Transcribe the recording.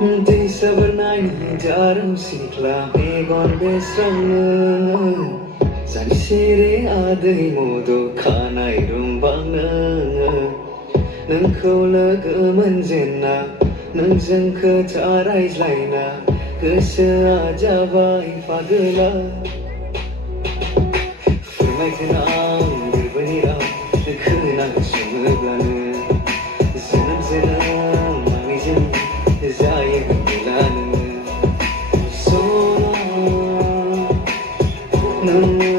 दै साबोरनायनि जारों सिख्ला मेगन बेस्रांनो जानसिरि आदै मद' खानाय रुंबांनो नोंखौ लोगो मोनजेन्ना नोंजों खोथा रायज्लायना गोसोआ जाबाय फागोला फोरमायगोन आं गोरबोनि राव खोनासङोब्लानो जोनोम जोनोम आंनिजों जायो होनब्लानो सल' नों